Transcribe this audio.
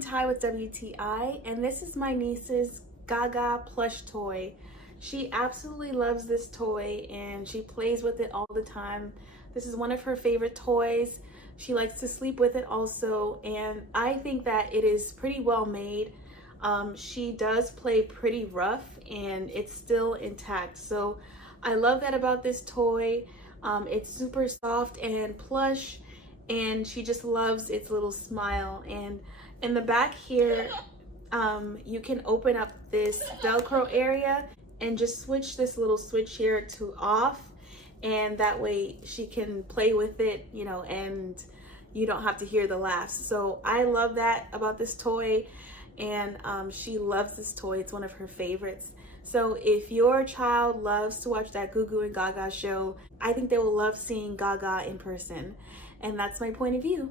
Ty with WTI, and this is my niece's GaaGaa plush toy. She absolutely loves this toy and she plays with it all the time. This is one of her favorite toys. She likes to sleep with it also, and I think that it is pretty well made. She does play pretty rough and it's still intact, so I love that about this toy. It's super soft and plush, and she just loves its little smile. And in the back here, you can open up this Velcro area and just switch this little switch here to off, and that way she can play with it, you know, and you don't have to hear the laughs. So I love that about this toy, and she loves this toy. It's one of her favorites. So if your child loves to watch that GaaGaa and GaaGaa show, I think they will love seeing GaaGaa in person. And that's my point of view.